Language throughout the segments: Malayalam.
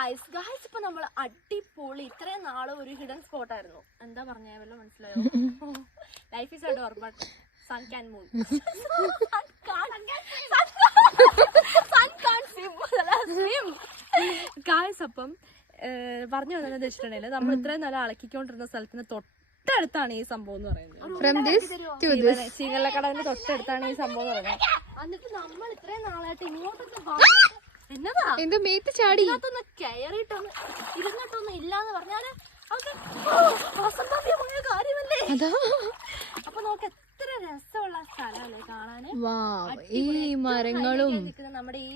ഗായ്സ് ഇപ്പൊ നമ്മള് അടിപൊളി ഇത്രയും നാള് ഒരു ഹിഡൻ സ്പോട്ട് ആയിരുന്നു. എന്താ പറഞ്ഞ വല്ല മനസ്സിലായോ? Life is A door but sun can move. sun can't swim. Guys അപ്പം പറഞ്ഞു വന്നത് വെച്ചിട്ടുണ്ടെങ്കിൽ നമ്മൾ ഇത്രയും നല്ല അളക്കിക്കൊണ്ടിരുന്ന സ്ഥലത്തിന് തൊട്ടടുത്താണ് ഈ സംഭവം എന്ന് പറയുന്നത്. ചീങ്ങലക്കടവിന്റെ തൊട്ടടുത്താണ് ഈ സംഭവം എന്ന് പറയുന്നത്. എന്നിട്ട് നമ്മൾ ഇത്രയും നാളായിട്ട് ഇങ്ങോട്ടൊന്ന് എന്നതാ എന്തോ മേത്ത് ചാടി ഇതിനകത്തൊന്ന് കയറിയിട്ടൊന്ന് ഇരുന്നിട്ടൊന്നും ഇല്ലാന്ന് പറഞ്ഞാല് അത് അസംഭവ്യമായ കാര്യമല്ലേ? അപ്പൊ നമുക്ക് എത്ര രസമുള്ള സ്ഥലമല്ലേ കാണാന്. ഈ മരങ്ങളും നമ്മുടെ ഈ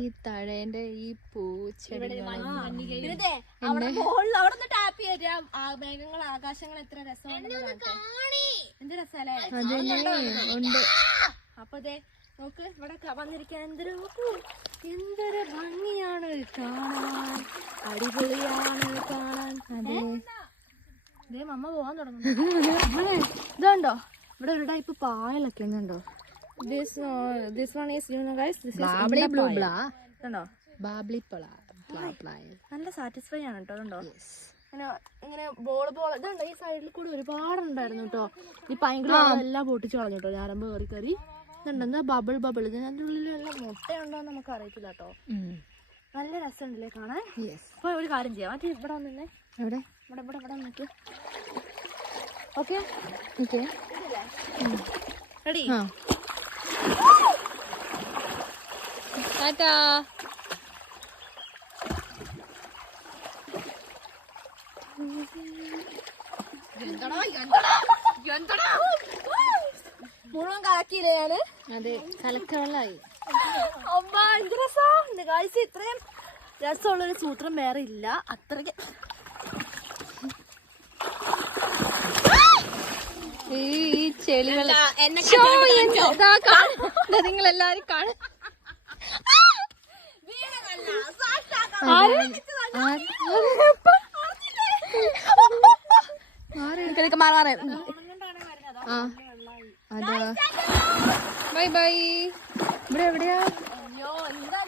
ഈ തഴേന്റെ ഈ പൂച്ചെടികളും അവിടെ മുകളിൽ അവിടെ നിന്ന് ടാപ്പ് ചെയ്യാ മേഘങ്ങൾ ആകാശങ്ങൾ എത്ര രസമുണ്ട്. എന്ത് രസല്ലേ. അപ്പൊ ദേ നോക്ക് ഇവിടെ വന്നിരിക്കാൻ എന്തൊരു ഭംഗിയാണ് കാണാൻ. അടിപൊളിയാണ് കാണാൻ. അതേ മമ്മ പോവാൻ തുടങ്ങുന്നു. ഇതുണ്ടോ ഇവിടെ ഒരു ടൈപ്പ് പായലൊക്കെ ഉണ്ടോ. നല്ല സാറ്റിസ്ഫൈ ആണ് കേട്ടോ. ഇതുണ്ടോ ഇങ്ങനെ ബോൾ ഇതുണ്ടോ ഈ സൈഡിൽ കൂടി ഒരുപാടുണ്ടായിരുന്നു കേട്ടോ. ഈ പൈങ്കിളി എല്ലാം പൊട്ടിച്ചു കളഞ്ഞു കേട്ടോ. ഞാനമ്പ് കയറി ഇതുണ്ടെന്ന് ബബിൾ ഇതിന്റെ ഉള്ളിലെല്ലാം മുട്ടയുണ്ടോന്ന് നമുക്ക് അറിയത്തില്ല കേട്ടോ. നല്ല രസമുണ്ടല്ലേ കാണാൻ. അപ്പൊ ഒരു കാര്യം ചെയ്യാം, മറ്റേ ഇവിടെ വന്നിരുന്നേ. ഇവിടെ ഇവിടെ ഇവിടെ ഇവിടെ വന്നിട്ട് ഓക്കെ റെഡി. ടാറ്റാ. മുഴുവൻ കാക്കിയില്ലേ ഞാന്. അതെ കലക്കവെള്ളായി. അമ്മ എന്ത് രസം. ഗായ്സ് ഇത്രയും രസമുള്ളൊരു സൂത്രം വേറെ ഇല്ല. അത്രയ്ക്ക് ഈ ചെളിവെള്ളം നിങ്ങൾ എല്ലാരും കാണും. Bye bye. ഇവിടെ എവിടെയാ? അയ്യോ എന്താ